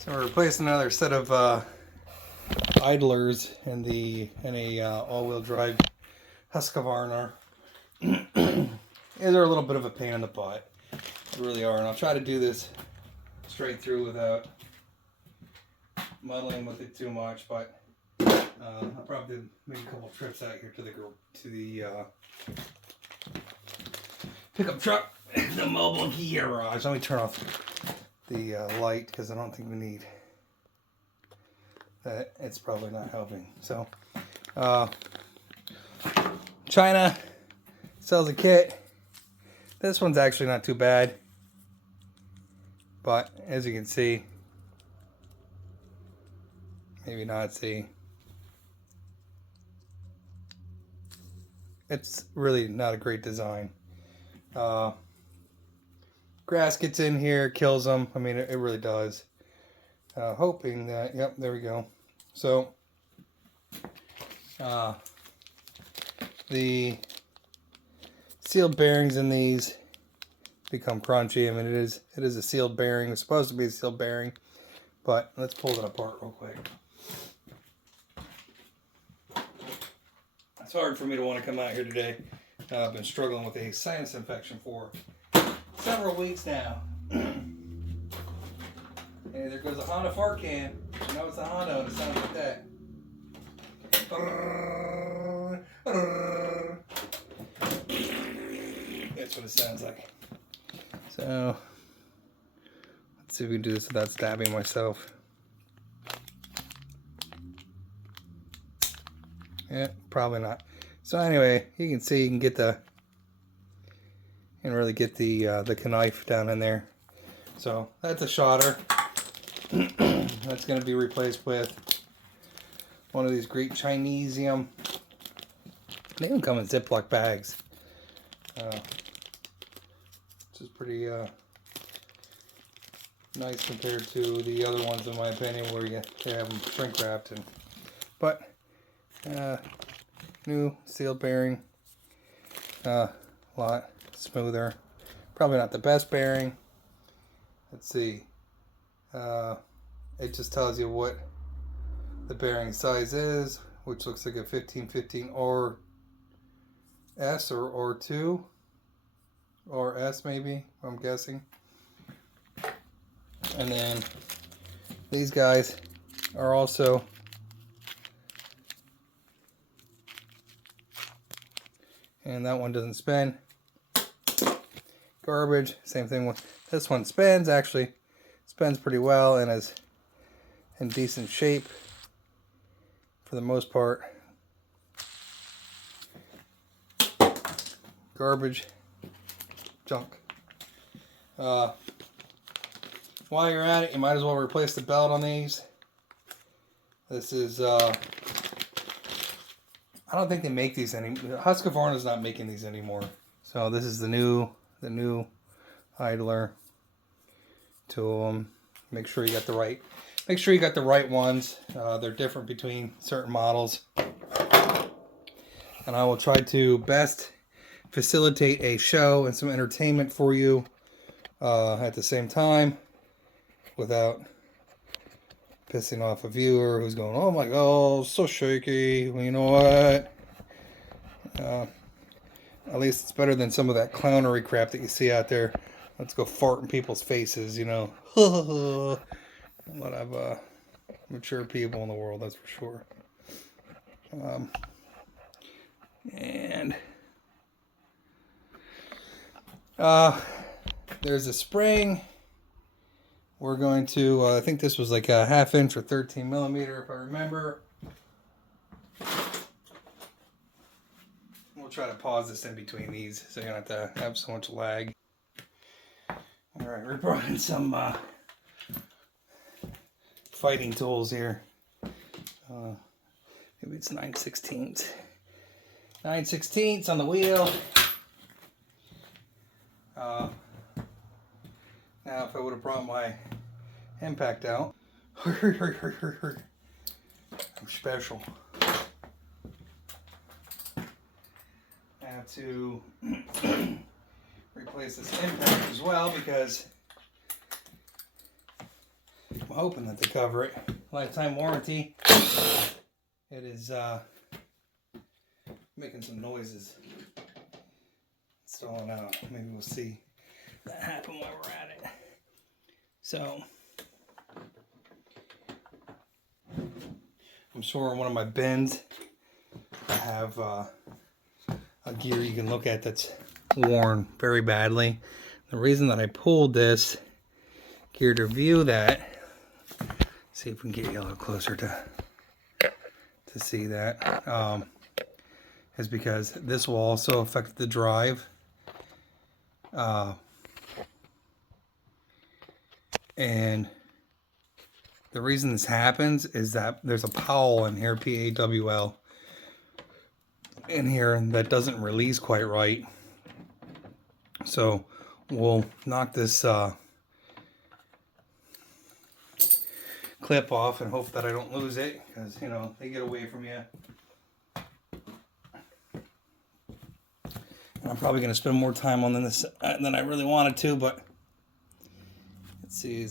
So we're replacing another set of idlers in a all-wheel drive Husqvarna. These are a little bit of a pain in the butt. They really are, and I'll try to do this straight through without muddling with it too much. But I'll probably make a couple trips out here to the pickup truck, the mobile garage. Let me turn off the light because I don't think we need that. It's probably not helping. So China sells a kit. This one's actually not too bad, but as you can see, maybe not see, it's really not a great design. Grass gets in here, kills them. I mean, it really does. Hoping that, yep, there we go. So, the sealed bearings in these become crunchy. I mean, it is a sealed bearing. It's supposed to be a sealed bearing, but let's pull it apart real quick. It's hard for me to want to come out here today. I've been struggling with a sinus infection for several weeks now. Hey, there goes a Honda fart can. You know it's a Honda and it sounds like that. That's what it sounds like. So, let's see if we can do this without stabbing myself. Yeah, probably not. So anyway, you can see, you can get really get the knife down in there. So that's a shotter. That's going to be replaced with one of these great Chinesium. They even come in Ziploc bags. Which is pretty nice compared to the other ones, in my opinion, where they have them shrink wrapped. But new sealed bearing, a lot smoother. Probably not the best bearing. Let's see. It just tells you what the bearing size is, which looks like a 1515 or S or 2 or S maybe, I'm guessing. And then these guys are also and that one doesn't spin. Garbage. Same thing with this one. Spins, actually spins pretty well and is in decent shape for the most part. Garbage. Junk. While you're at it, you might as well replace the belt on these. This is I don't think they make these anymore. Husqvarna is not making these anymore. So this is the new idler. Two of them. Make sure you got the right ones. They're different between certain models. And I will try to best facilitate a show and some entertainment for you at the same time without pissing off a viewer who's going, oh my god, so shaky. Well, you know what? At least it's better than some of that clownery crap that you see out there. Let's go fart in people's faces, you know. A lot of mature people in the world, that's for sure. And there's a spring. We're going to, I think this was like a 1/2 inch or 13 millimeter, if I remember. We'll try to pause this in between these so you don't have to have so much lag. Alright, we're brought in some fighting tools here. Maybe it's 9/16. 9/16 on the wheel. Now, if I would have brought my impact out, I'm special. I have to replace this impact as well because I'm hoping that they cover it. Lifetime warranty. It is making some noises. It's stalling out. Maybe we'll see that happen while we're at it. So I'm storing one of my bins. I have a gear you can look at that's worn very badly. The reason that I pulled this gear to view that, see if we can get you a little closer to see that, is because this will also affect the drive. And the reason this happens is that there's a Powell in here, P-A-W-L, in here that doesn't release quite right. So we'll knock this clip off and hope that I don't lose it, because, you know, they get away from you. And I'm probably going to spend more time on this than I really wanted to, but let's see,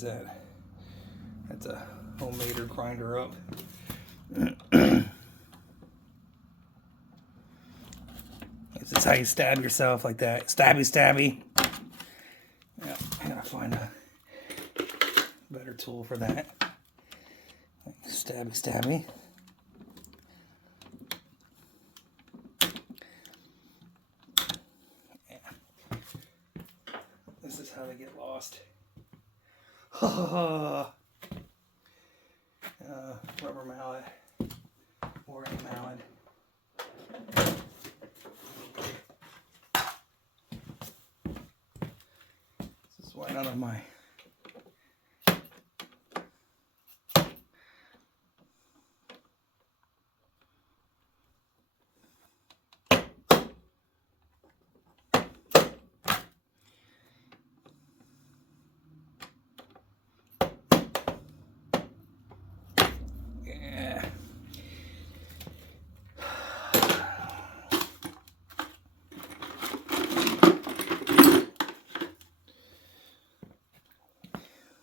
that's a homemade grinder up. This is how you stab yourself, like that. Stabby, stabby. Yeah, I gotta find a better tool for that. Stabby, stabby. Yeah. This is how they get lost. Rubber mallet or a mallet. This is why none of my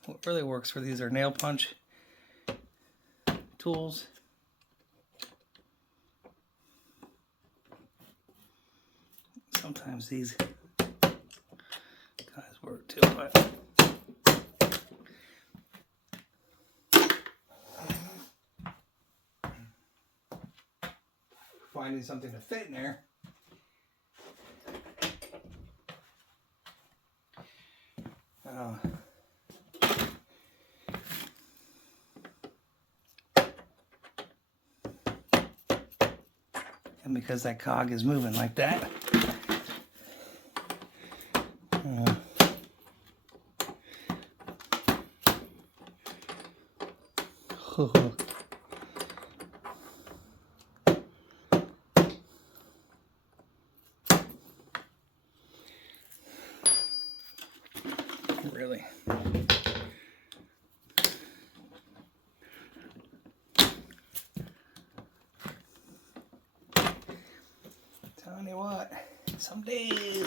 what really works for these are nail punch tools. Sometimes these guys work too, but finding something to fit in there. And because that cog is moving like that, really. Telling you what, some days.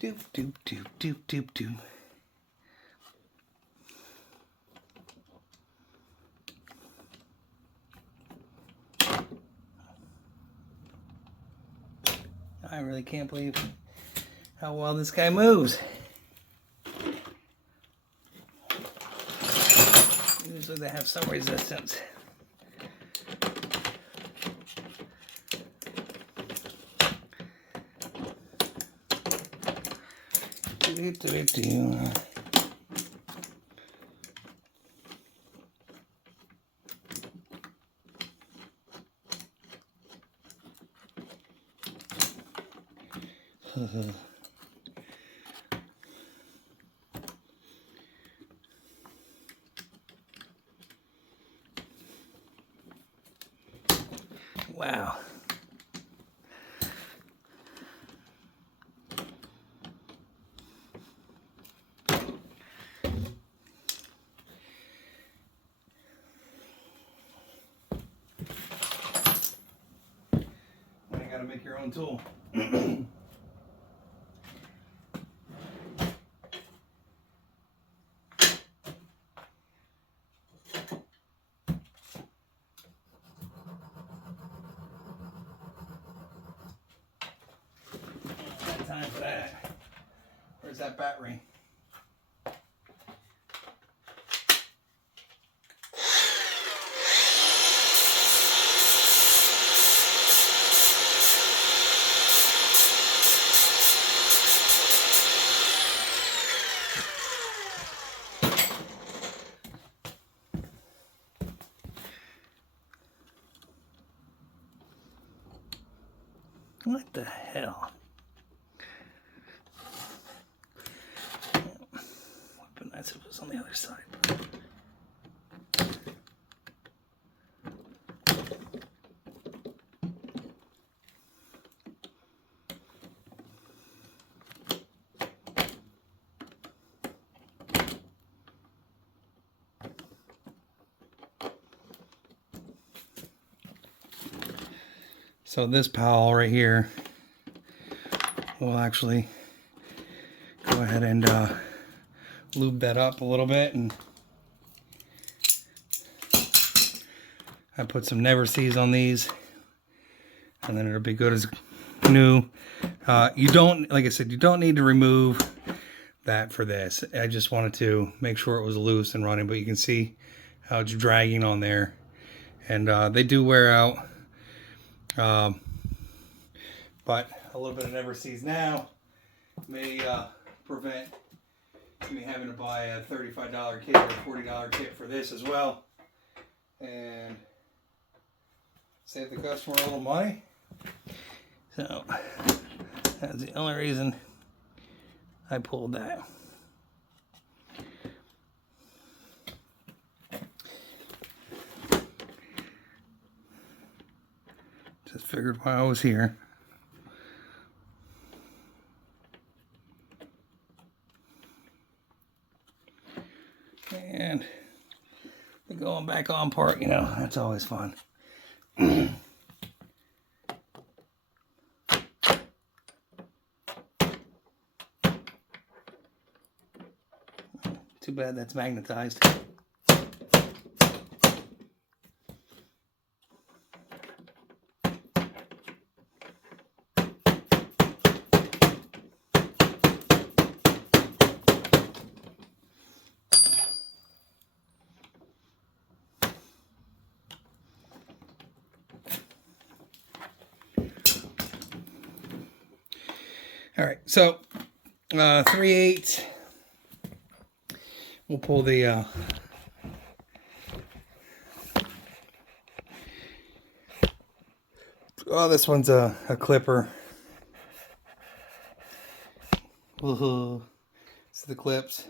Doop, doop, doop, doop, doop, doop. I really can't believe how well this guy moves. Usually they have some resistance. Wow. how to make your own tool. Time for that. Where's that battery? What the hell? Would be nice if it was on the other side. So this powell right here will actually go ahead and lube that up a little bit, and I put some Never Sees on these, and then it'll be good as new. You don't, like I said, you don't need to remove that for this. I just wanted to make sure it was loose and running, but you can see how it's dragging on there, and they do wear out. But a little bit of Never Sees now may prevent me having to buy a $35 kit or $40 kit for this as well, and save the customer a little money. So that's the only reason I pulled that. Just figured while I was here. And the going back on part, you know, that's always fun. Too bad that's magnetized. All right, so 3/8. We'll pull the oh, this one's a clipper. Woohoo! This is the clips.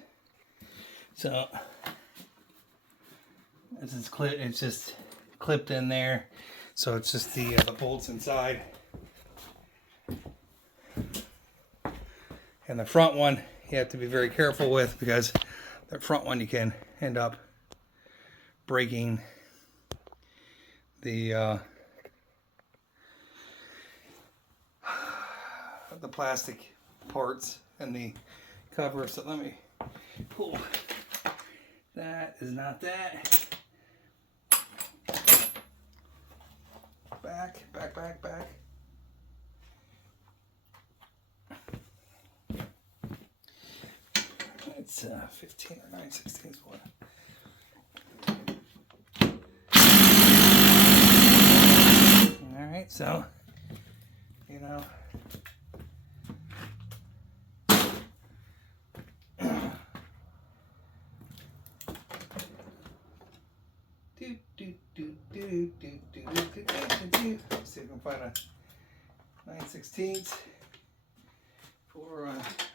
So this is it's just clipped in there. So it's just the bolts inside. And the front one you have to be very careful with, because the front one you can end up breaking the plastic parts and the cover. So let me pull. That is not that. Back. It's 15 or 9/16 one. All right, so you know, let's see if I can find a 9/16 for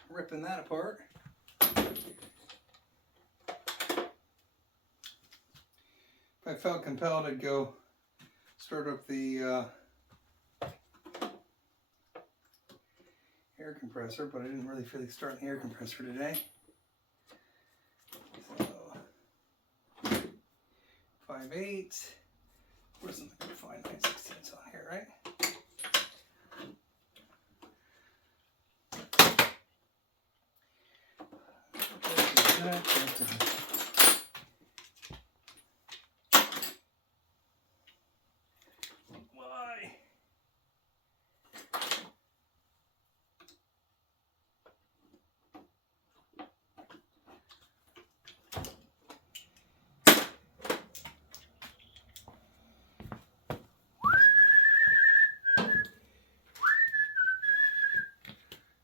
ripping that apart. If I felt compelled, I'd go start up the air compressor, but I didn't really feel like starting the air compressor today. So 5/8. Where's the 9/16 on here, right? Why?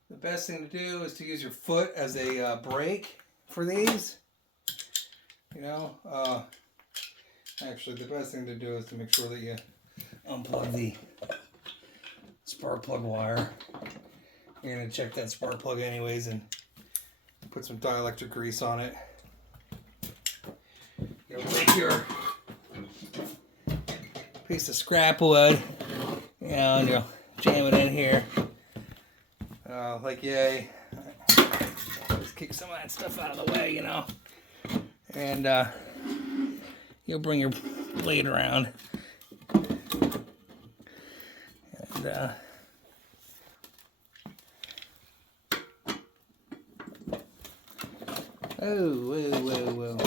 The best thing to do is to use your foot as a brake for these. You know, actually the best thing to do is to make sure that you unplug the spark plug wire. You're going to check that spark plug anyways and put some dielectric grease on it. You'll take your piece of scrap wood and you'll jam it in here. Like yay. Just kick some of that stuff out of the way, you know. And you'll bring your blade around. And whoa.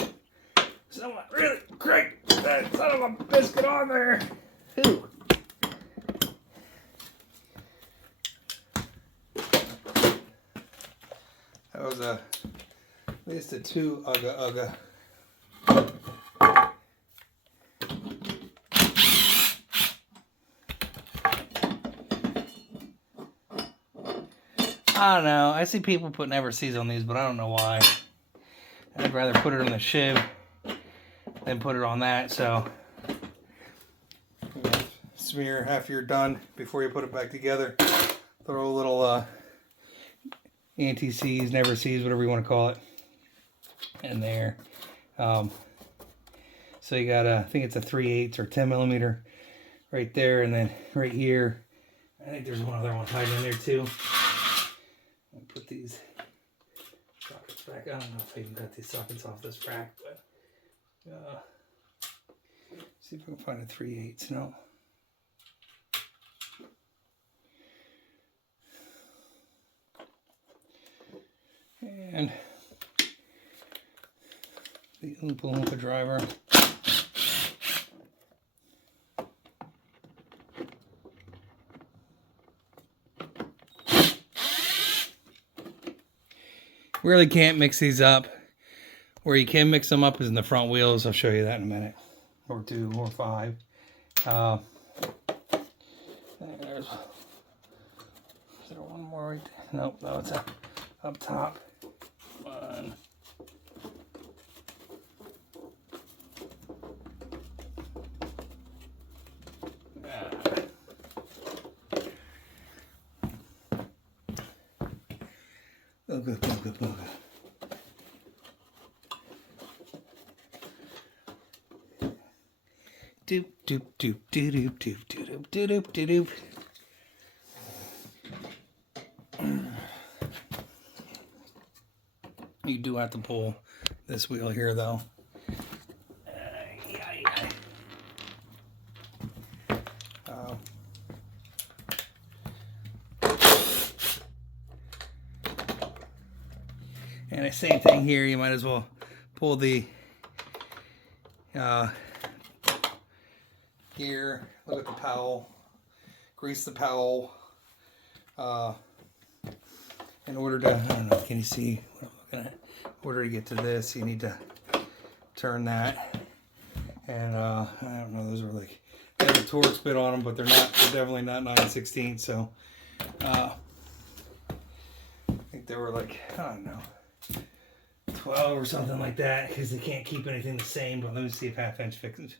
Someone really cranked that son of a biscuit on there. Whew. That was at least a 2 ugga. I don't know. I see people putting Everseas on these, but I don't know why. I'd rather put it on the shiv than put it on that. So smear after you're done before you put it back together. Throw a little anti-seize, never seize, whatever you want to call it, in there. So you got I think it's a 3/8 or 10 millimeter right there, and then right here, I think there's one other one hiding in there too. I'll put these sockets back. I don't know if I even got these sockets off this rack, but see if I can find a 3/8. No. And the Oompa Loompa driver. Really can't mix these up. Where you can mix them up is in the front wheels. I'll show you that in a minute. Or 2 or 5. There's, is there one more right there? Nope, no, it's up top. One. Go. Doop. You do have to pull this wheel here, though. And the same thing here, you might as well pull the gear, look at the powell, grease the powell. In order to, I don't know, can you see what I'm looking at? In order to get to this, you need to turn that. And I don't know, those are like, they have a Torx bit on them, but they're definitely not 9/16. So I think they were like, I don't know, 12 or something like that, because they can't keep anything the same. But let me see if 1/2 inch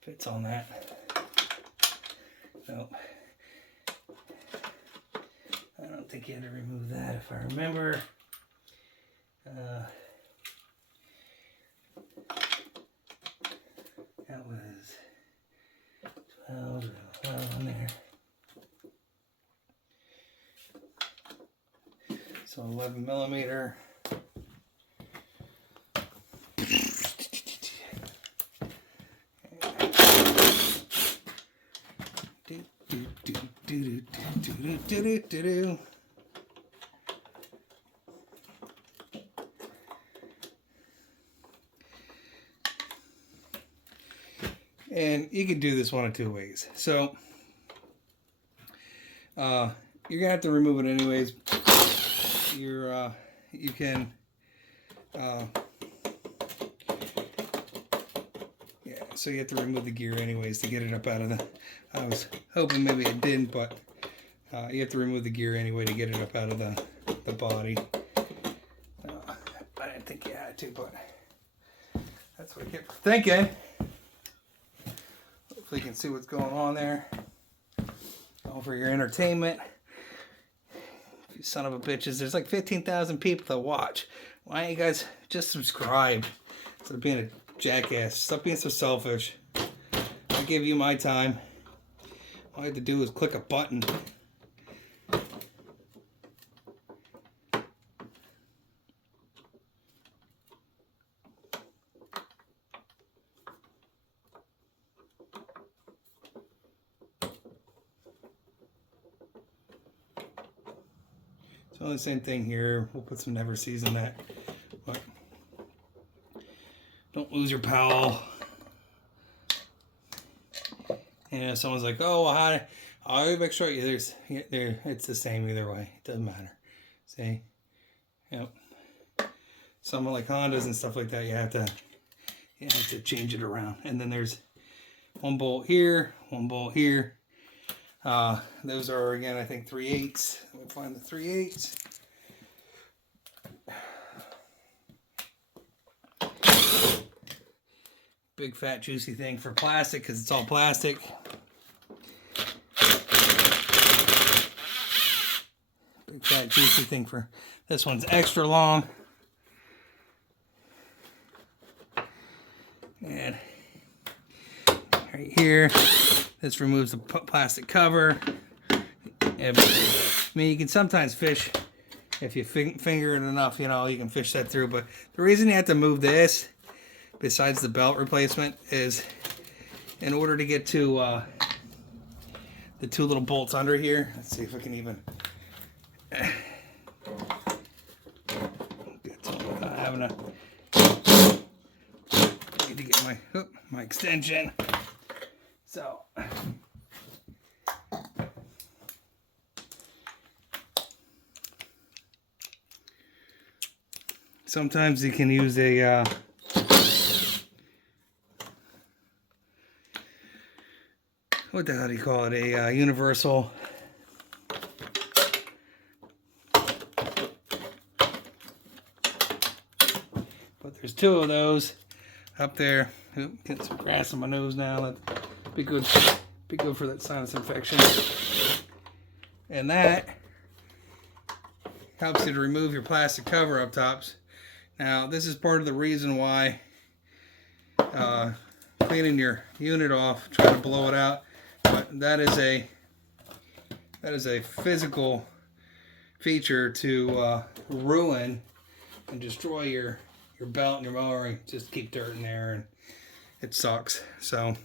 fits on that. Nope. I don't think you had to remove that, if I remember. That was 12 on there. So 11 millimeter. And you can do this one of two ways. So you're gonna have to remove it anyways. You can yeah, so you have to remove the gear anyways to get it up out of the, I was hoping maybe it didn't, but you have to remove the gear anyway to get it up out of the body. I didn't think you had to, but that's what I kept thinking. Hopefully you can see what's going on there. All for your entertainment. You son of a bitches. There's like 15,000 people that watch. Why don't you guys just subscribe instead of being a jackass? Stop being so selfish. I give you my time. All I have to do is click a button. It's only the same thing here. We'll put some Never Seas on that. But don't lose your pal. And someone's like, "Oh, well, I'll make sure it's the same either way. It doesn't matter." See? Yep. Some like Hondas and stuff like that, you have to change it around. And then there's one bolt here, one bolt here. Those are, again, I think 3/8. Let me find the 3/8. Big fat juicy thing for plastic because it's all plastic. Big fat juicy thing for this one's extra long. And right here, this removes the plastic cover. And, I mean, you can sometimes fish if you finger it enough, you know, you can fish that through. But the reason you have to move this, besides the belt replacement, is in order to get to the two little bolts under here. Let's see if I can even get some without having to. I need to get my extension. So sometimes you can use a what the hell do you call it? A universal but there's two of those up there. Oop, getting some grass on my nose now. That'd be good for that sinus infection. And that helps you to remove your plastic cover up tops. Now, this is part of the reason why cleaning your unit off, trying to blow it out, but that is a physical feature to ruin and destroy your belt and your mower and just keep dirt in there, and it sucks. So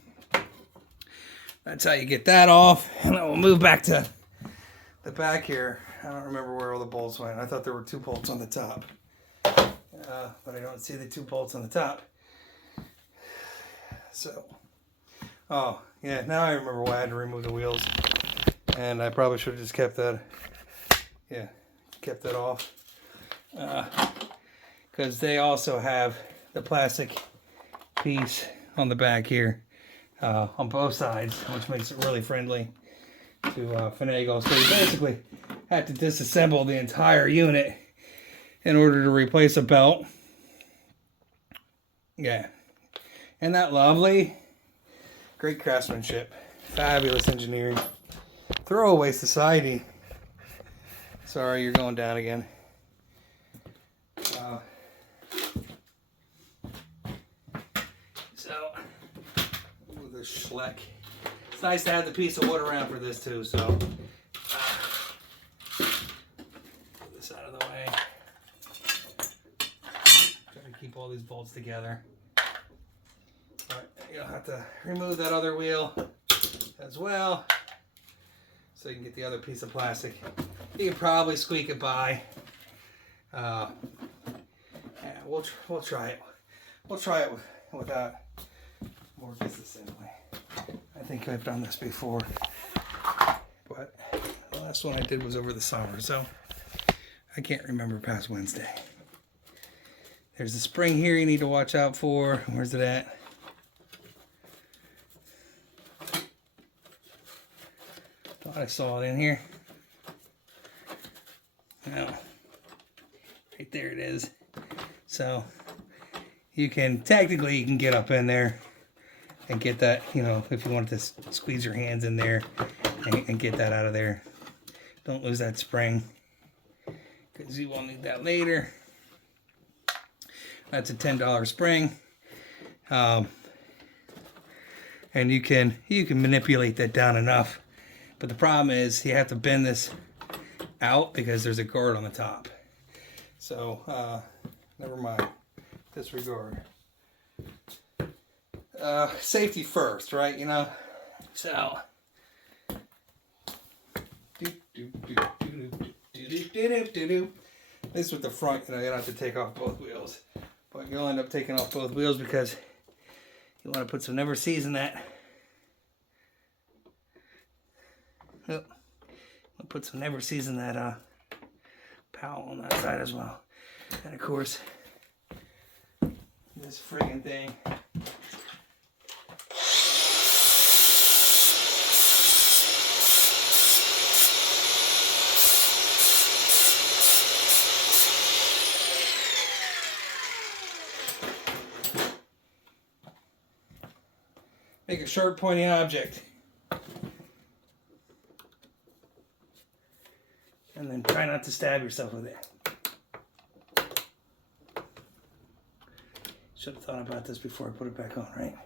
that's how you get that off. And then we'll move back to the back here. I don't remember where all the bolts went. I thought there were 2 bolts on the top, but I don't see the 2 bolts on the top. So, oh yeah, now I remember why I had to remove the wheels, and I probably should have just kept that. Yeah, kept that off, because they also have the plastic piece on the back here on both sides, which makes it really friendly to finagle. So you basically have to disassemble the entire unit in order to replace a belt. Yeah. Isn't that lovely? Great craftsmanship. Fabulous engineering. Throwaway society. Sorry, you're going down again. Ooh, the Schleck. It's nice to have the piece of wood around for this too, so. Put this out of the way. Try to keep all these bolts together. But you'll have to remove that other wheel as well, so you can get the other piece of plastic. You can probably squeak it by. Yeah, we'll try it. We'll try it without more disassembly. think I've done this before, but the last one I did was over the summer, so I can't remember past Wednesday. There's a spring here you need to watch out for. Where's it at? Thought I saw it in here. No. Right there it is. So you can get up in there and get that, you know, if you want to squeeze your hands in there and get that out of there. Don't lose that spring, because you will need that later. That's a $10 spring. And you can manipulate that down enough. But the problem is you have to bend this out because there's a guard on the top. So, never mind. Disregard. Safety first, right? You know? So. This with the front, you know, you don't have to take off both wheels. But you'll end up taking off both wheels because you want to put some never sees in that. Yep. I'll put some never sees in that powel on that side as well. And of course, this friggin' thing. Make a sharp, pointy object. And then try not to stab yourself with it. Should have thought about this before I put it back on, right?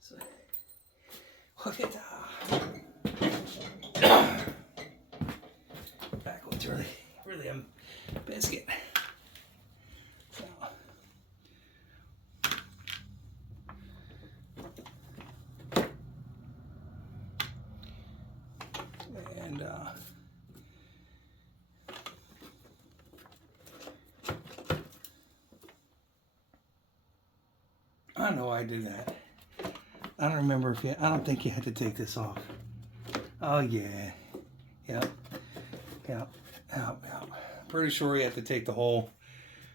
So, look at that. Back one's really a biscuit. So. And I know I do that. I don't remember if I don't think you had to take this off. Oh yeah. Yep. Pretty sure you have to take the whole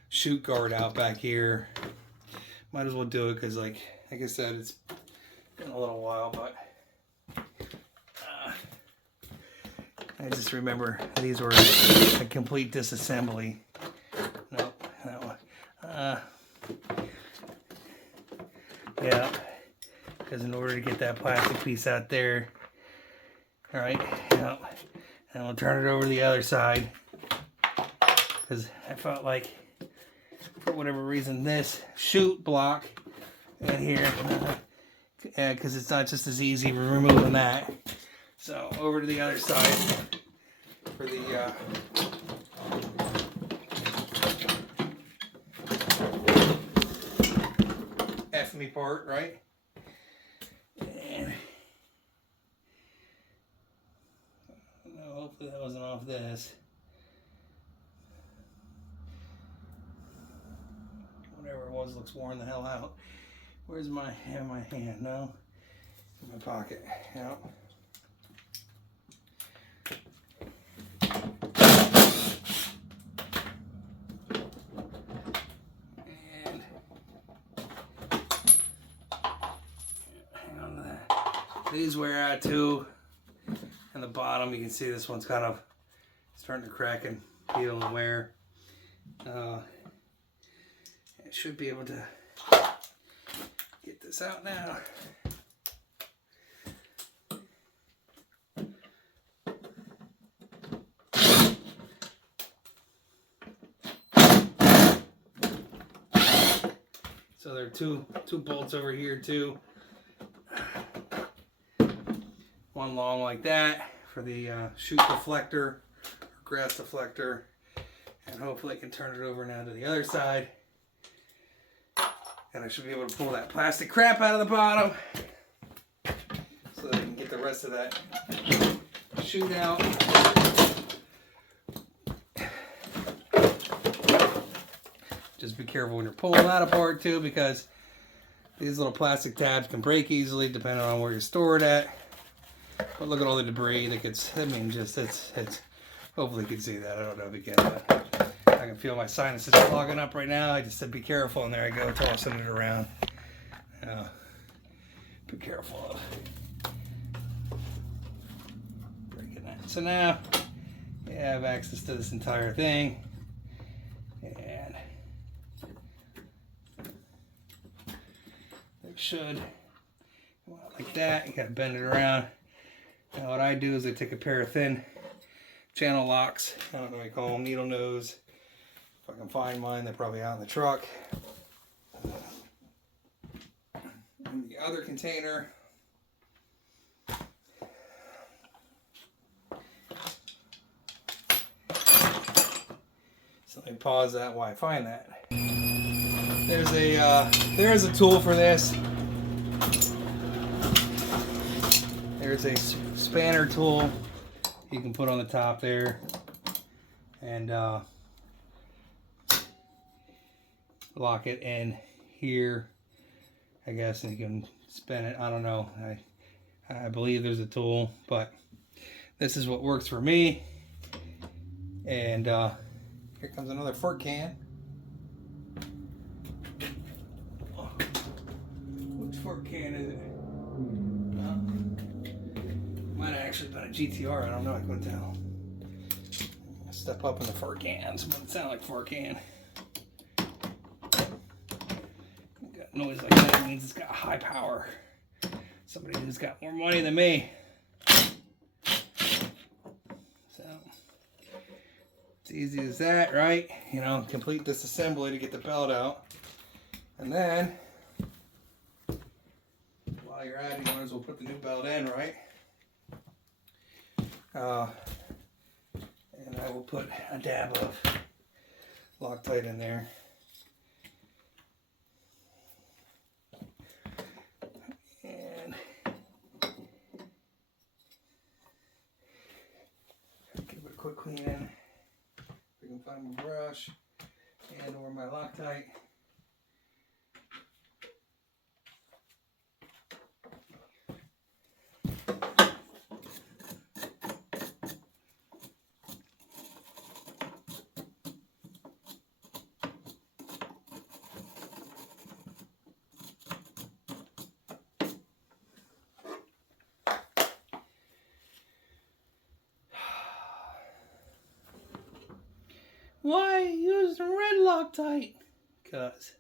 chute guard out back here. Might as well do it because, like I said, it's been a little while, but I just remember these were a complete disassembly. Nope, that one. Yeah, because in order to get that plastic piece out there, all right, yeah, and we'll turn it over to the other side, because I felt like, for whatever reason, this chute block in here, because it's not just as easy removing that. So over to the other side for the F-me part, right? And no, hopefully that wasn't off this. Whatever it was looks worn the hell out. Where's my hand? No, in my pocket. Yep. These wear out too, and the bottom you can see this one's kind of starting to crack and peel and wear. I should be able to get this out now. So there are two bolts over here too. One long like that for the chute deflector, or grass deflector, and hopefully I can turn it over now to the other side, and I should be able to pull that plastic crap out of the bottom so that I can get the rest of that chute out. Just be careful when you're pulling that apart too, because these little plastic tabs can break easily depending on where you store it at. But look at all the debris that gets, I mean, just, it's hopefully you can see that. I don't know if you can, but I can feel my sinuses clogging up right now. I just said be careful, and there I go, tossing it around. Be careful of breaking that. So now you have access to this entire thing, and it should go out like that. You gotta bend it around. Now what I do is I take a pair of thin channel locks. I don't know what you call them, needle nose. If I can find mine, they're probably out in the truck. In the other container, so let me pause that while I find that. There's a tool for this. There's a spanner tool you can put on the top there, and lock it in here, I guess, and you can spin it. I don't know. I believe there's a tool, but this is what works for me. And here comes another fort can. Which fort can is it? Might have actually been a GTR. I don't know. I couldn't tell. Step up in the fort cans, but it sounds like fort can. Got noise like that means it's got high power. Somebody who's got more money than me. So it's easy as that, right? You know, complete this assembly to get the belt out, and then while you're at it, you might as well put the new belt in, right? And I will put a dab of Loctite in there. And give it a quick clean in. If I can find my brush and or my Loctite. Why use the red Loctite? Because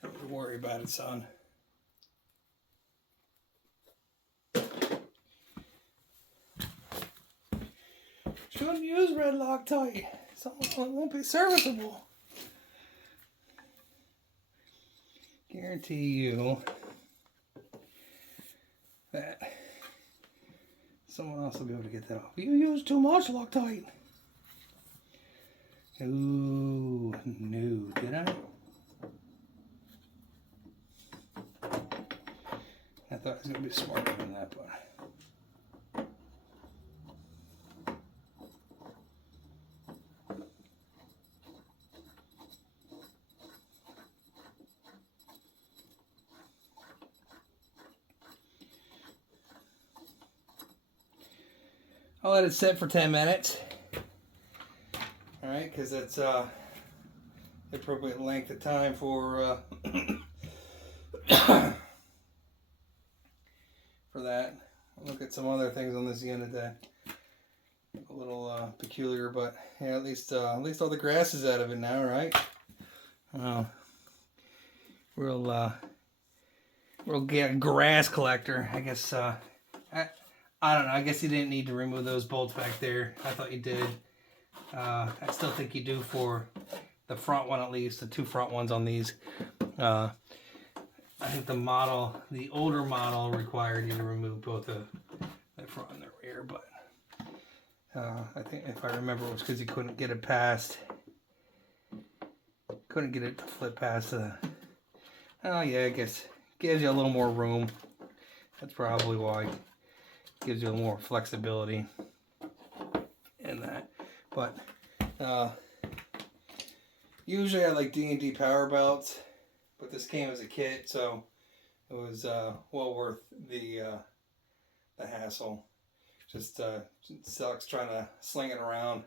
don't worry about it, son. Shouldn't use red Loctite. It won't be serviceable. Guarantee you that someone else will be able to get that off. You use too much Loctite. Ooh, no, did I? I thought I was going to be smarter than that, but... I'll let it sit for 10 minutes. Alright, because that's the appropriate length of time for for that. I'll look at some other things on this unit that a little peculiar, but yeah, at least all the grass is out of it now, right? We'll get a grass collector. I guess I don't know. I guess you didn't need to remove those bolts back there. I thought you did. I still think you do for the front one, at least the two front ones on these. I think the older model required you to remove both the front and the rear, but I think if I remember it was because you couldn't get it to flip past the, oh yeah, I guess gives you a little more room. That's probably why. Gives you a little more flexibility in that. But Usually I like D&D power belts, but this came as a kit, so it was well worth the hassle. Just it sucks trying to sling it around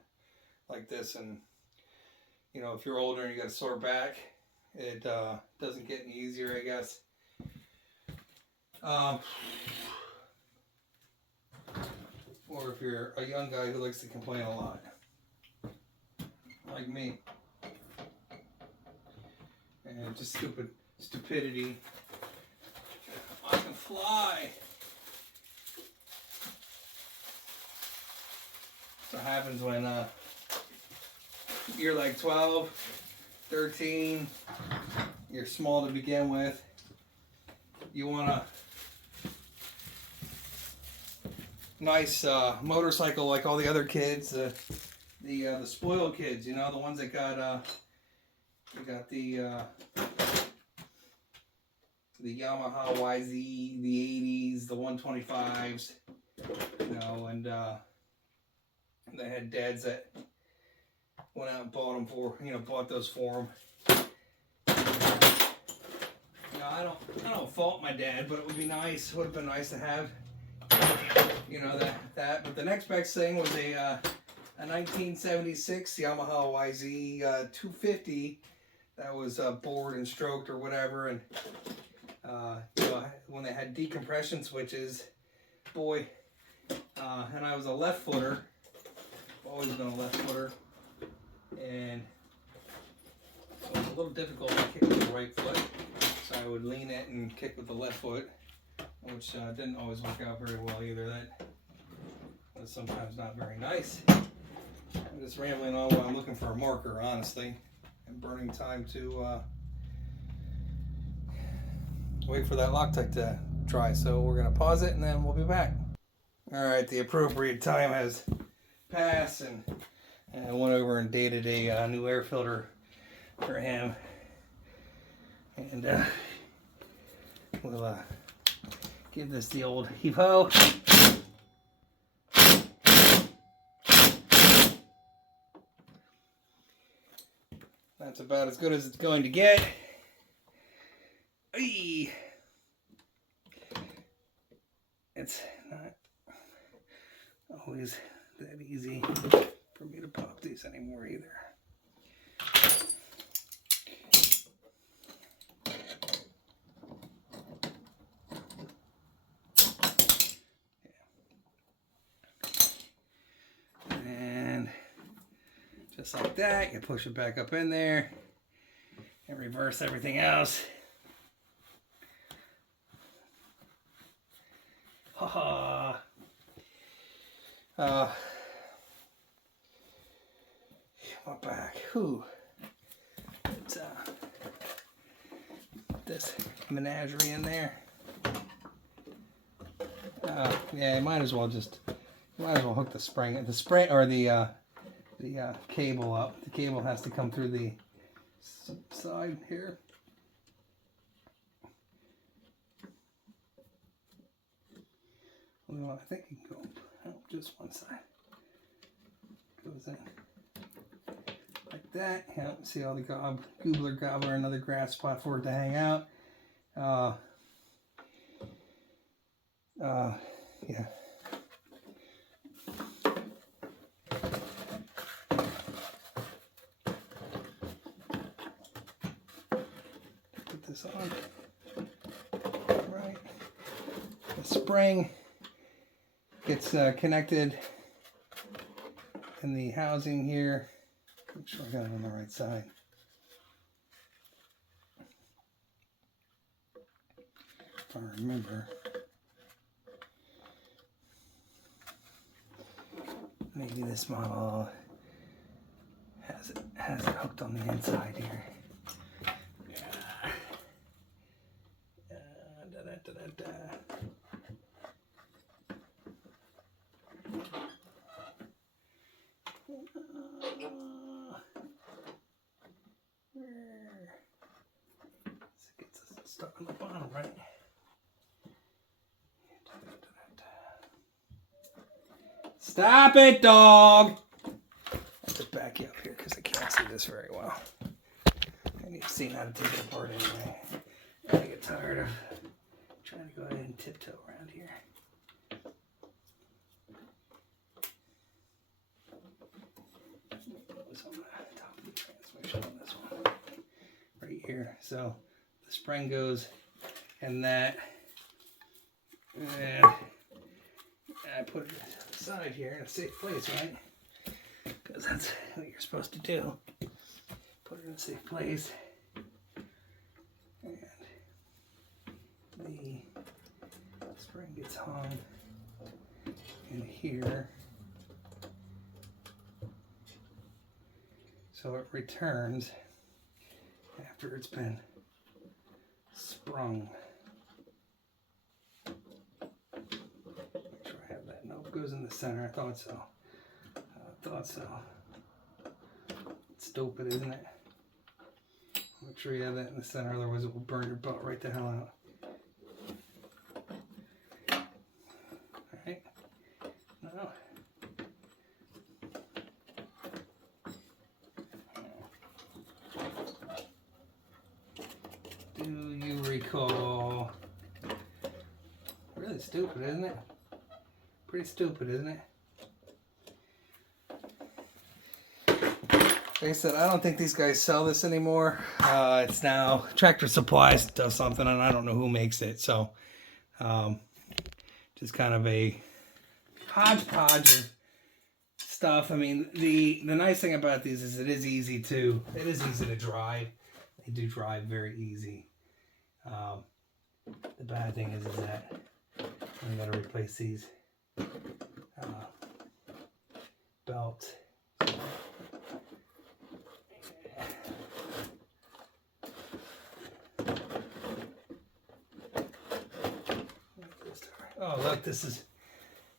like this, and you know, if you're older and you got a sore back, it doesn't get any easier, I guess. Or if you're a young guy who likes to complain a lot, like me, and just stupidity. I can fly. That's what happens when you're like 12, 13, you're small to begin with. You want a nice motorcycle like all the other kids, the spoiled kids, you know, the ones that got the Yamaha YZ, the 80s, the 125s, you know, and they had dads that went out and bought those for them. You know, I don't fault my dad, but it would be nice. Would have been nice to have, you know, that. But the next best thing was a 1976 Yamaha YZ 250 that was bored and stroked or whatever, and you know, when they had decompression switches, boy, and I was a left footer, always been a left footer, and it was a little difficult to kick with the right foot, so I would lean it and kick with the left foot, which didn't always work out very well either. That was sometimes not very nice. I'm just rambling on while I'm looking for a marker, honestly, and burning time to wait for that Loctite to dry. So we're going to pause it and then we'll be back. Alright, the appropriate time has passed, and I went over and dated a new air filter for him. And we'll give this the old heave-ho. That's about as good as it's going to get. Eey. It's not always that easy for me to pop these anymore either. And just like that, you push it back up in there and reverse everything else. Haha. My back. Whew. It's this menagerie in there. Yeah, you might as well hook the spring or the cable up. The cable has to come through the side here. Well, I think you can go just one side. Goes in like that. Yeah, see all the gobbler, another grass spot for it to hang out. Yeah. Put this on. Right. The spring gets connected in the housing here. Make sure I got it on the right side. If I remember. Maybe this model has it hooked on the inside here. Yeah. It gets stuck on the bottom, right? Stop it, dog! I have to back you up here because I can't see this very well. You've seen how to take it apart anyway. I get tired of trying to go ahead and tiptoe around here. What's on the top of the transmission on this one? Right here. So the spring goes in that. And I put it aside here in a safe place, right? Because that's what you're supposed to do. Put it in a safe place. And the spring gets hung in here. So it returns after it's been sprung. Goes in the center. I thought so. It's stupid, isn't it? Make sure you have that in the center, otherwise it will burn your butt right the hell out. Alright. Now. Do you recall? Really stupid, isn't it? Pretty stupid, isn't it? Like I said, I don't think these guys sell this anymore. It's now Tractor Supplies does something, and I don't know who makes it. So, just kind of a hodgepodge of stuff. I mean, the nice thing about these is it is easy to drive. They do drive very easy. The bad thing is that I'm gonna replace these belts. Oh, look, this is,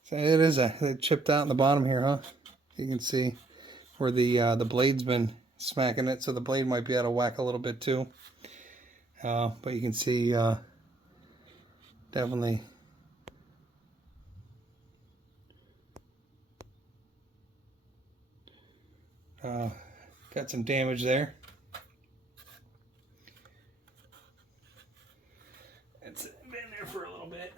so it is it chipped out in the bottom here, huh? You can see where the blade's been smacking it, so the blade might be out of whack a little bit too. But you can see definitely got some damage there. It's been there for a little bit.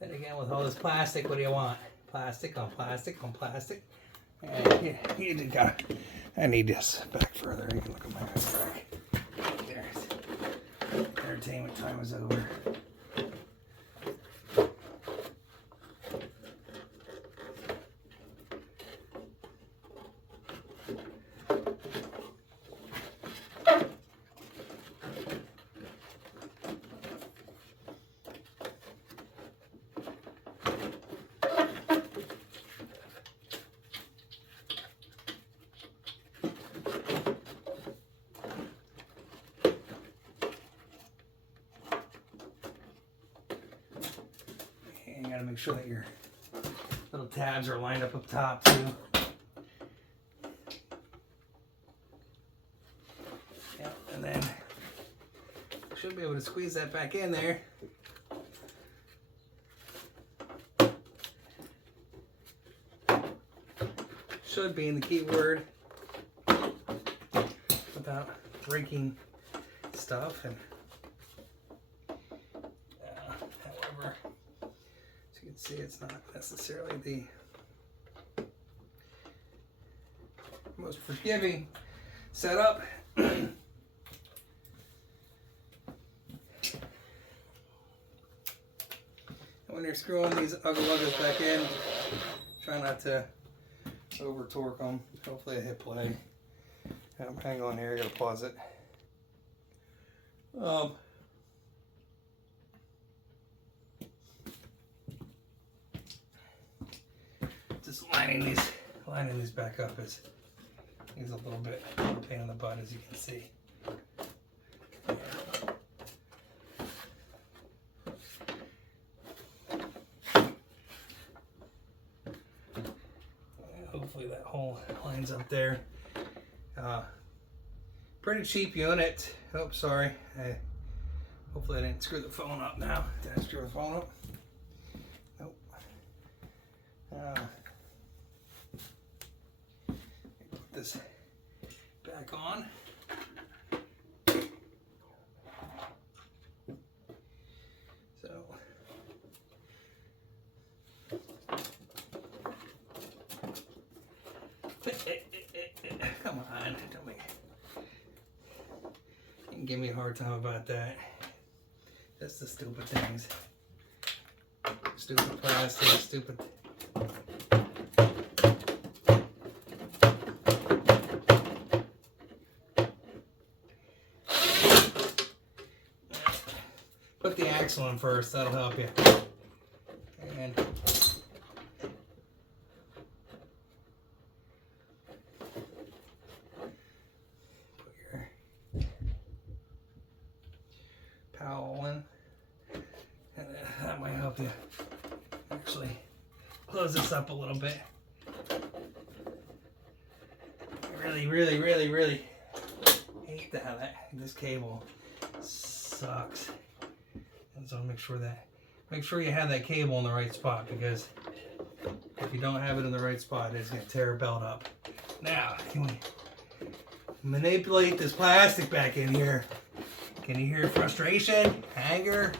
Then again, with all this plastic, what do you want? Plastic on plastic on plastic. And you just got. I need this back further. You can look at my eyes back. There's entertainment time is over. And you gotta make sure that your little tabs are lined up top too. Yeah, and then should be able to squeeze that back in there. Should be in the keyword without breaking stuff. And however, as you can see, it's not necessarily the most forgiving setup. When you're screwing these ugly luggers back in, try not to over torque them. Hopefully I hit play. Hang on here, I gotta pause it. Just lining these back up is a little bit of a pain in the butt, as you can see. Hopefully that hole lines up there. Pretty cheap unit. Oh, sorry. Hopefully I didn't screw the phone up now. Did I screw the phone up? Nope. this back on. So come on, don't make you give me a hard time about that. That's the stupid things. Stupid plastic, stupid. Put the axle in first, that'll help you. And put your powel in. And that might help you actually close this up a little bit. I really hate that this cable sucks. And so make sure you have that cable in the right spot, because if you don't have it in the right spot, it's gonna tear a belt up. Now, can we manipulate this plastic back in here? Can you hear frustration, anger?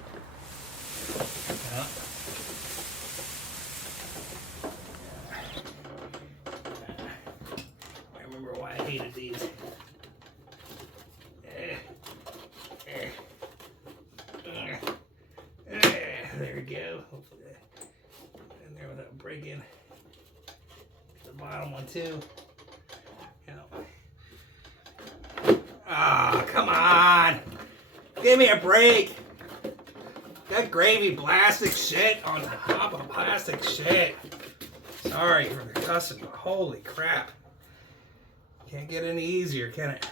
Yeah. I remember why I hated these. There we go. Hopefully that in there without breaking the bottom one too. Ah, come on! Give me a break! That gravy plastic shit on top of plastic shit. Sorry for the cussing, but holy crap. Can't get any easier, can it?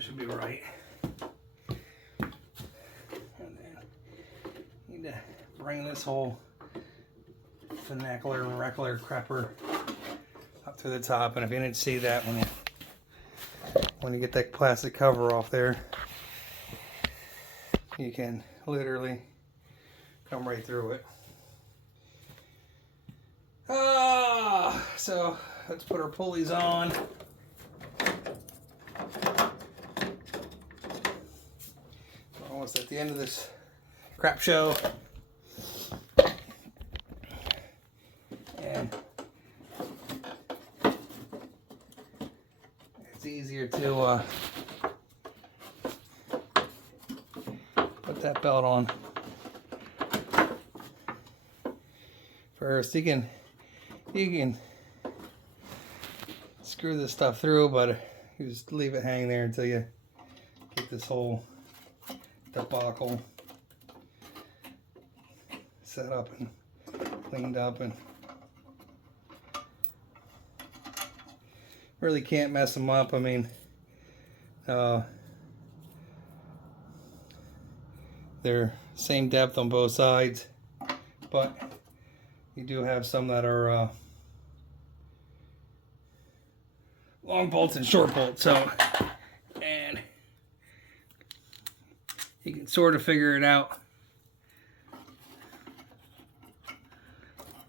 Should be right. And then need to bring this whole funicular, recular crapper up to the top. And if you didn't see that when you get that plastic cover off there, you can literally come right through it. So let's put our pulleys on. Almost at the end of this crap show, and it's easier to put that belt on first. You can screw this stuff through, but you just leave it hang there until you get this whole debacle set up and cleaned up, and really can't mess them up. I mean, they're same depth on both sides, but you do have some that are long bolts and short bolts, so and you can sort of figure it out.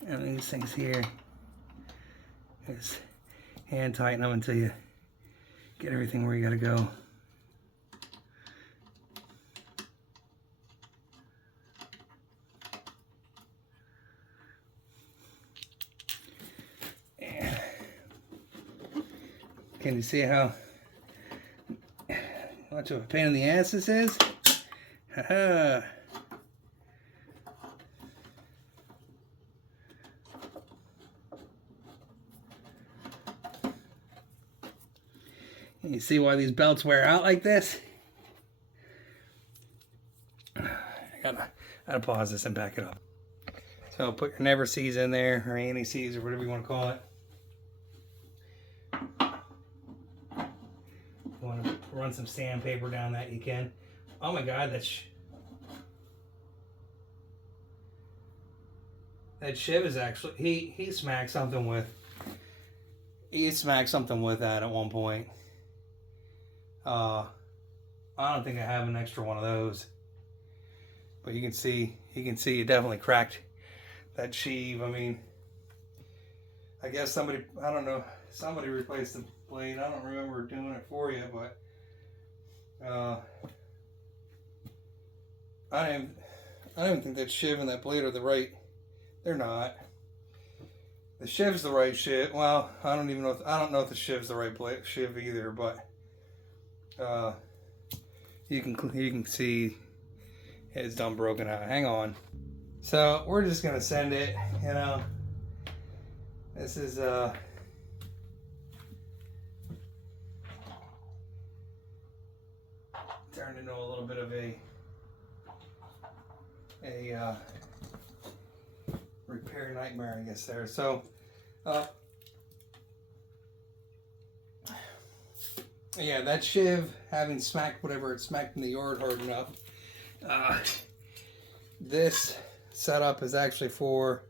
And these things here, just hand tighten them until you get everything where you gotta go. And can you see how much of a pain in the ass this is? Haha. You see why these belts wear out like this? I gotta pause this and back it up. So put your never sees in there, or anti-seize, or whatever you want to call it. You want to run some sandpaper down that, you can. Oh my God, that's that shiv is actually, he smacked something with, that at one point. I don't think I have an extra one of those, but you can see it definitely cracked that sheave. I mean, I guess somebody replaced the blade. I don't remember doing it for you, but I don't even think that shiv and that blade are the right. They're not. The shiv's the right shiv. Well, I don't know if the shiv's the right shiv either, but you can see it's done broken out. Hang on. So we're just gonna send it. You know, this is turned into a little bit of a repair nightmare, I guess there. So yeah, that shiv, having smacked whatever it smacked in the yard hard enough, this setup is actually for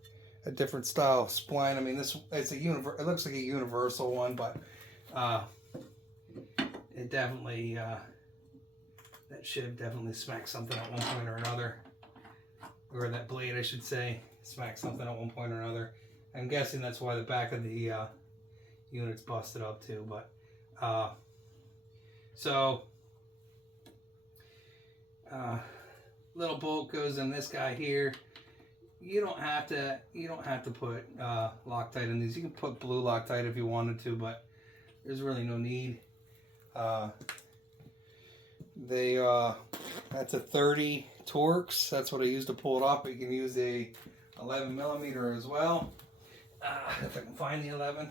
a different style spline. I mean, it looks like a universal one, but it definitely that shiv definitely smacked something at one point or another, or that blade, I should say, smacked something at one point or another. I'm guessing that's why the back of the unit's busted up too. But little bolt goes in this guy here. You don't have to put Loctite in these. You can put blue Loctite if you wanted to, but there's really no need. That's a 30 Torx. That's what I use to pull it off, but you can use a 11 millimeter as well. If I can find the 11.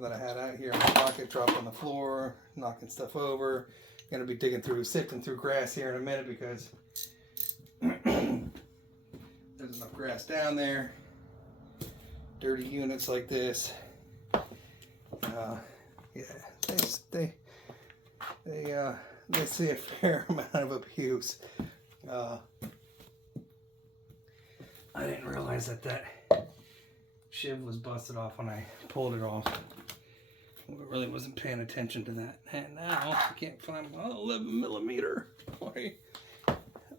That I had out here in my pocket, dropped on the floor, knocking stuff over. Gonna be sifting through grass here in a minute because there's enough grass down there. Dirty units like this. Yeah, they see a fair amount of abuse. I didn't realize that shiv was busted off when I pulled it off. I really wasn't paying attention to that. And now I can't find my 11 millimeter. Boy,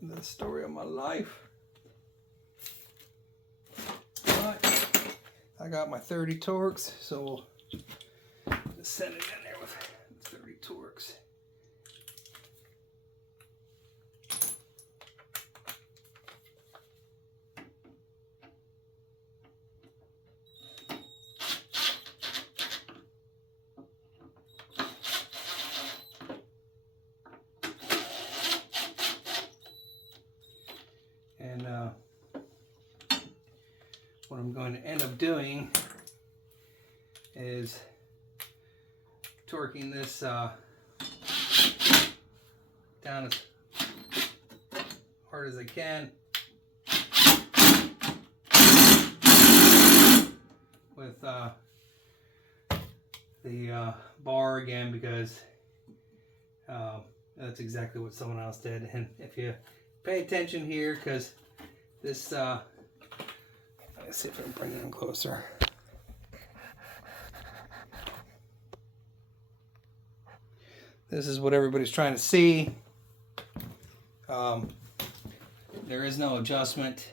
the story of my life. But I got my 30 Torx, so we'll just send it in there with 30 Torx. And what I'm going to end up doing is torquing this down as hard as I can with the bar again, because that's exactly what someone else did. And if you pay attention here, because this let's see if I can bring it in closer. This is what everybody's trying to see. There is no adjustment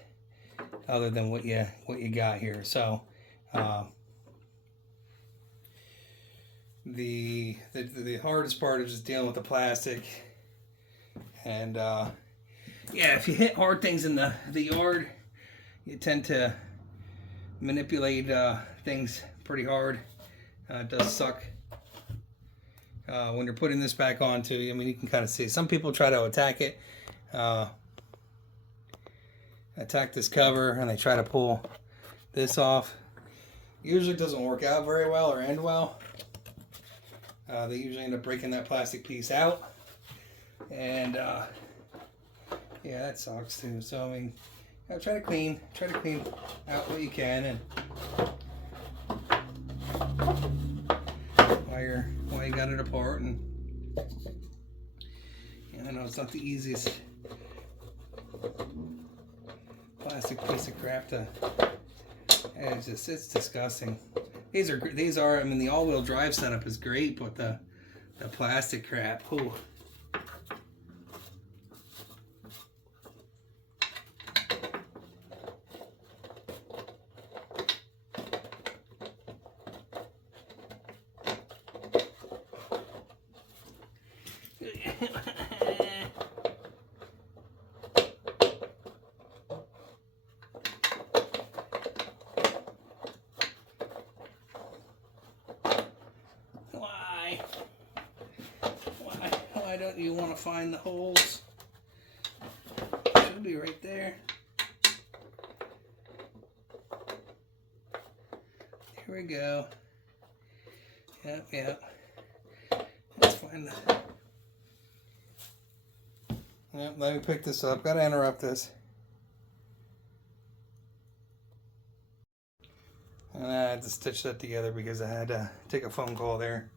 other than what you got here. So the hardest part is just dealing with the plastic. And yeah, if you hit hard things in the yard, you tend to manipulate things pretty hard. It does suck. When you're putting this back on too, I mean, you can kind of see some people try to attack it, attack this cover, and they try to pull this off. Usually doesn't work out very well or end well. They usually end up breaking that plastic piece out, and yeah, that sucks too. So I mean, try to clean out what you can, and while you got it apart. And I know it's not the easiest plastic piece of crap to. And it's disgusting. These are. I mean, the all-wheel drive setup is great, but the plastic crap. Ooh. Why don't you want to find the holes? Should be right there. Here we go. Yep. Let's find the... Yep, let me pick this up. Gotta interrupt this. And I had to stitch that together because I had to take a phone call there.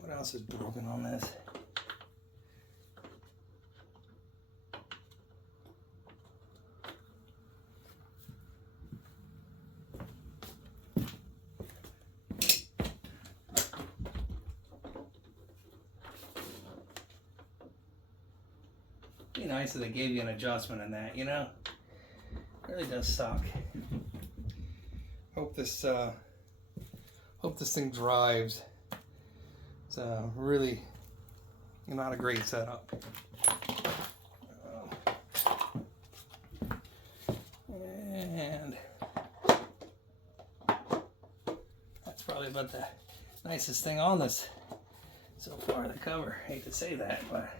What else is broken on this? Be nice if they gave you an adjustment in that, you know? It really does suck. Hope this thing drives. It's really not a great setup. And that's probably about the nicest thing on this so far, the cover. I hate to say that, but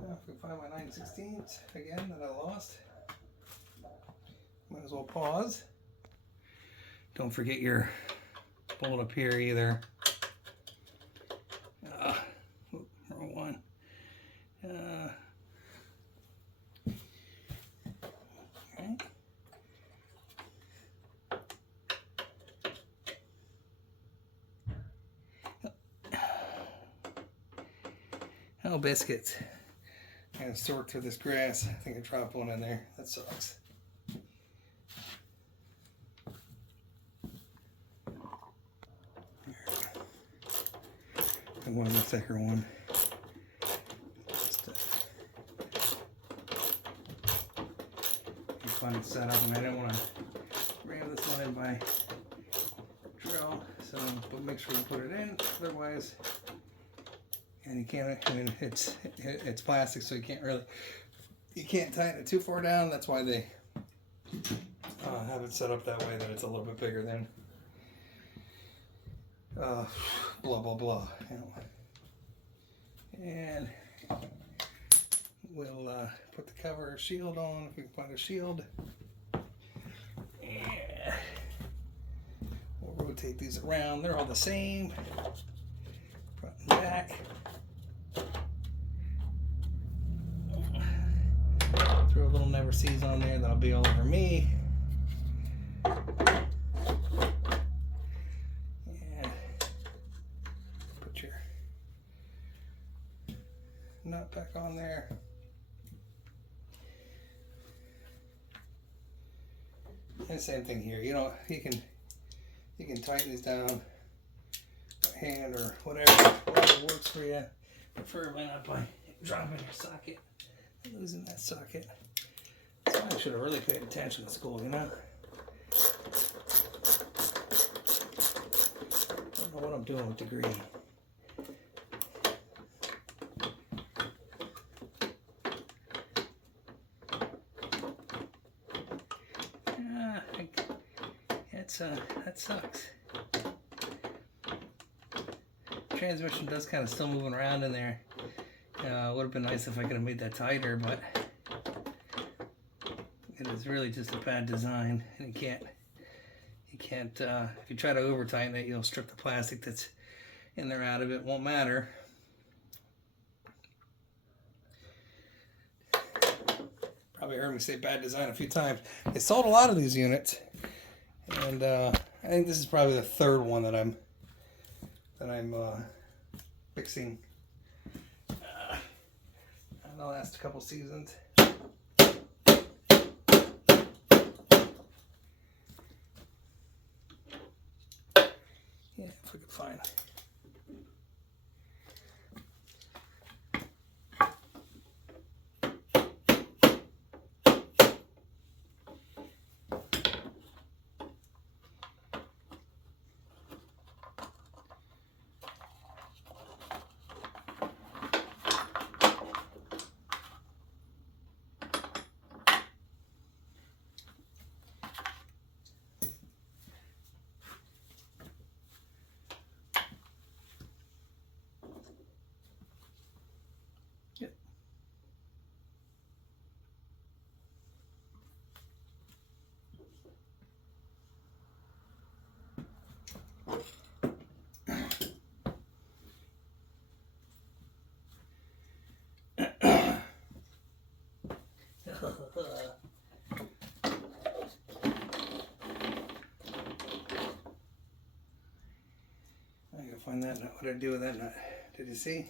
if we find my 9/16 again that I lost, might as well pause. Don't forget your bolt up here either. Wrong one. Okay. Oh, biscuits. I gotta sort through this grass. I think I dropped one in there. That sucks. I wanted the thicker one. Just fun setup, and I didn't want to ram this one in my drill, so but make sure you put it in. Otherwise, and you can't. I mean, it's plastic, so you can't tighten it too far down. That's why they have it set up that way, that it's a little bit bigger than blah blah blah. You know. And we'll put the cover shield on if we can find a shield. And we'll rotate these around. They're all the same, front and back. Throw a little never sees on there. That'll be all over me. And put your nut back on there. And same thing here. You know, you can tighten these down by hand or whatever works for you. Preferably not by dropping your socket and losing that socket. So I should have really paid attention in school, you know. I don't know what I'm doing with the green. That sucks. Transmission does kind of still moving around in there. Would have been nice if I could have made that tighter, but it is really just a bad design, and you can't. If you try to over tighten it, you'll strip the plastic that's and they're out of it, won't matter. Probably heard me say bad design a few times. They sold a lot of these units, and I think this is probably the third one that I'm fixing in the last couple seasons. Yeah, if we could find. Yep. I gotta find that nut. What did I do with that nut? Did you see?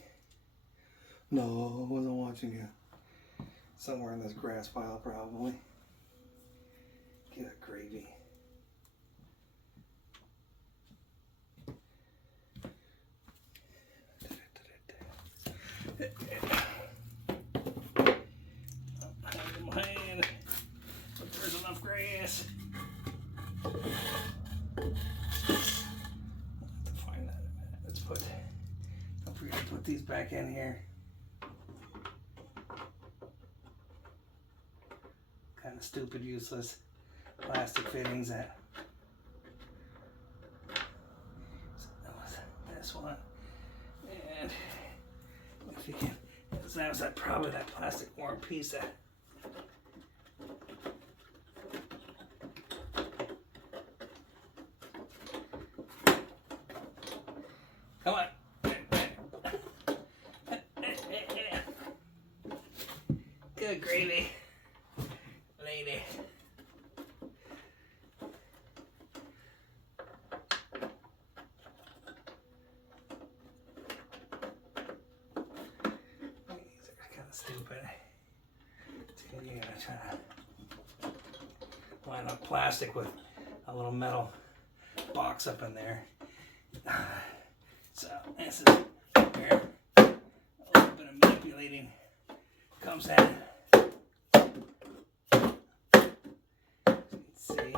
No, I wasn't watching you. Somewhere in this grass pile, probably. Good gravy. My hand. But there's enough grass. I'll have to find that in a minute. Let's put. Don't forget to put these back in here. Kind of stupid, useless plastic fittings that. So that was this one, and if you can, that was probably that plastic worn piece that. Come on. Good gravy, lady. These are kind of stupid. You gotta try to line up plastic with a little metal box up in there. So this is where a little bit of manipulating comes in. Let's see.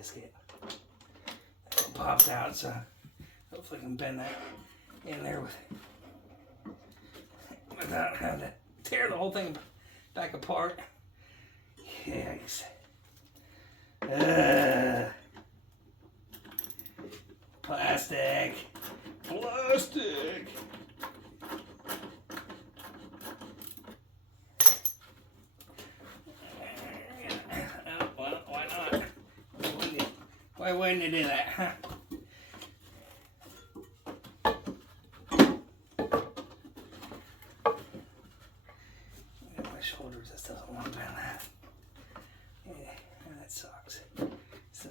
Biscuit. That one popped out, so hopefully I can bend that in there without having to tear the whole thing back apart. Yikes. Plastic. Plastic. Why wouldn't you do that, huh? My shoulders just doesn't want to bend that. Yeah, that sucks. So.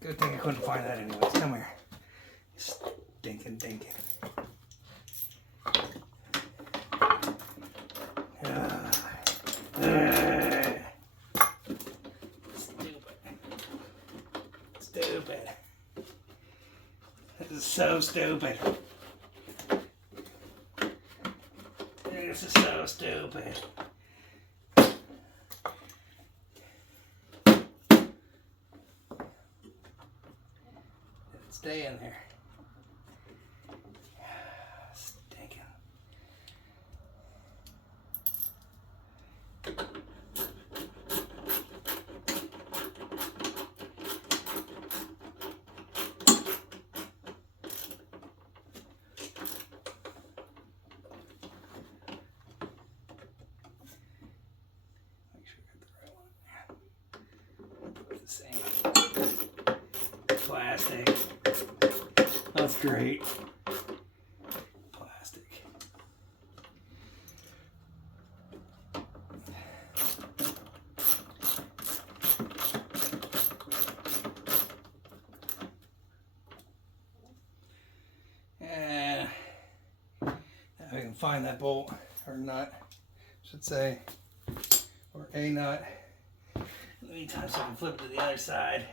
Good thing I couldn't find that anyways. Come here. dinking. Stupid. This is so stupid. This is so stupid. Stay in there. Stinking. Make sure I got the right one. Put the same plastic. That's great. Plastic. And now we can find that bolt or nut, I should say, or a nut. In the meantime, so I can flip it to the other side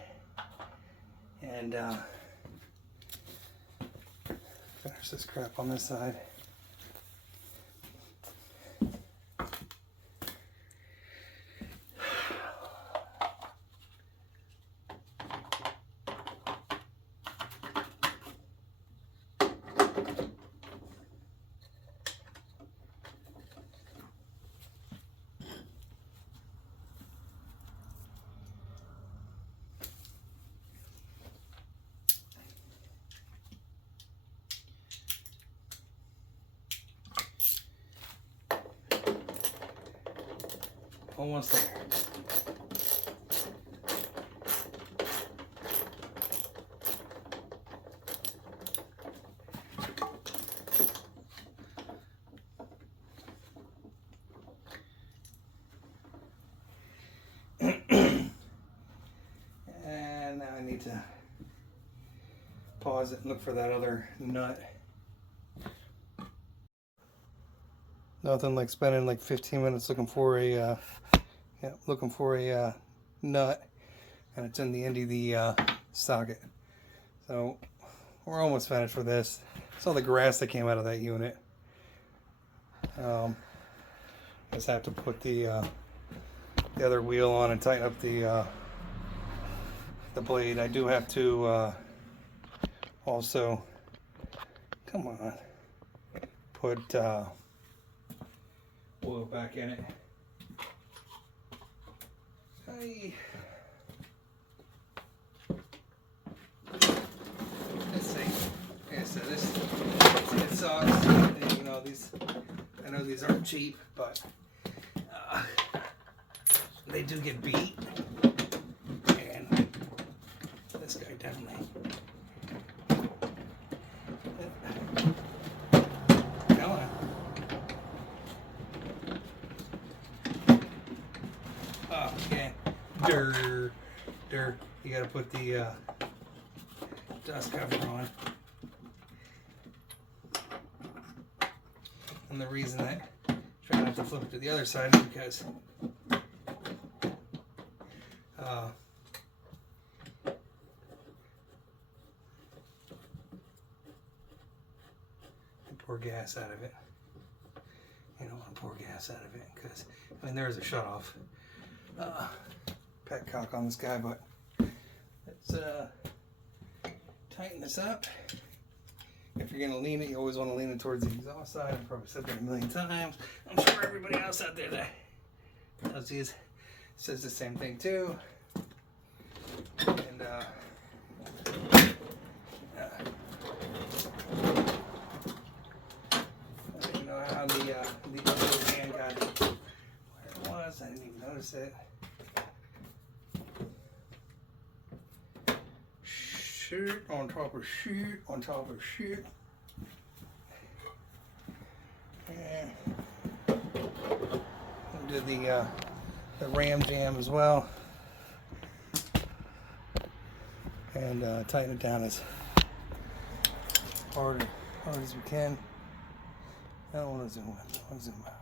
and finish this crap on this side. Almost there. And now I need to pause it and look for that other nut. Nothing like spending like 15 minutes looking for a nut, and it's in the end of the socket. So we're almost finished with this. Saw the grass that came out of that unit. Just have to put the other wheel on and tighten up the blade. I do have to also, come on, put oil back in it. Hey. Let's see. Like I said, it sucks. You know, I know these aren't cheap, but they do get beat. And this guy definitely. Come on. Oh, yeah. Dirt. You gotta put the dust cover on. And the reason I try not to flip it to the other side is because pour gas out of it. You don't want to pour gas out of it because, I mean, there's a shut off. Petcock on this guy, but let's tighten this up. If you're going to lean it, you always want to lean it towards the exhaust side. I've probably said that a million times. I'm sure everybody else out there that knows these says the same thing too. And I don't know how the other hand got where it was. I didn't even notice it. Shirt on top of shirt on top of shirt. And we'll do the ram jam as well, and tighten it down as hard as we can. I don't want to zoom in. I want to zoom out.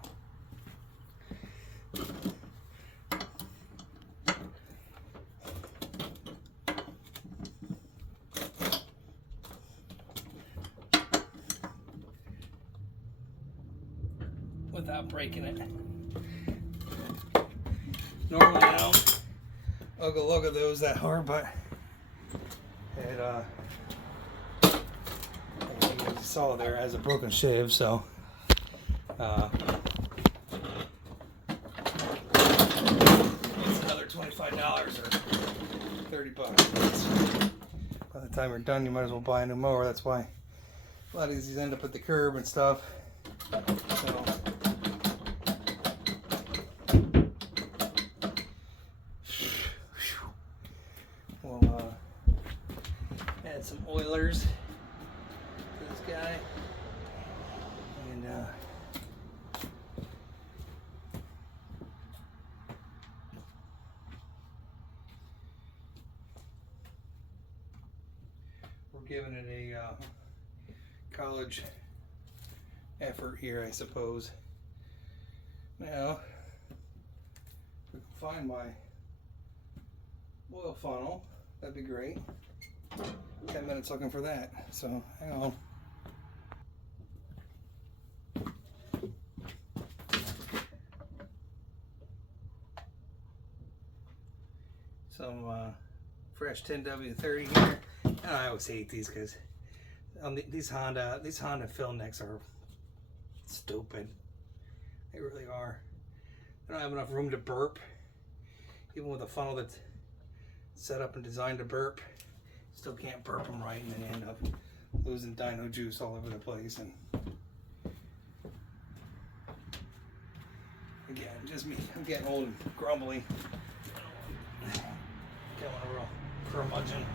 Without breaking it. Normally I don't ugga those that hard, but it as you saw there, has a broken shiv, so it's another $25 or $30. By the time you're done, you might as well buy a new mower. That's why a lot of these end up at the curb and stuff. So we'll add some oilers to this guy, and we're giving it a college effort here, I suppose. Now, if we can find my oil funnel, that'd be great. 10 minutes looking for that, so hang on. Some fresh 10W30 here. And I always hate these because these Honda fill necks are stupid. They really are. They don't have enough room to burp. Even with a funnel that's set up and designed to burp, still can't burp them right, and then you end up losing dino juice all over the place. And again, just me. I'm getting old and grumbly. Getting a real curmudgeon.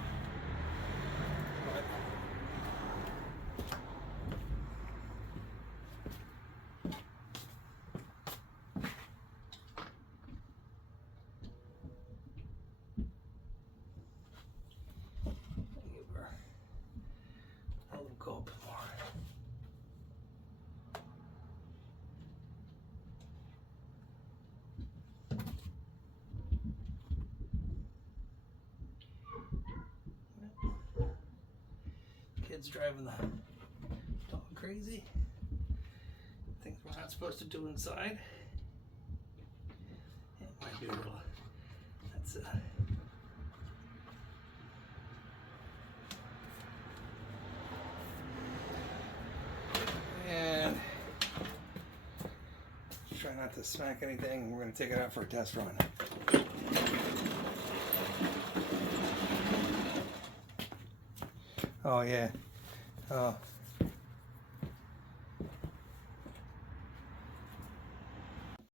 Go up more. Kids driving the dog crazy. Things we're not supposed to do inside. It might be a little. That's and try not to smack anything. We're going to take it out for a test run. Oh yeah.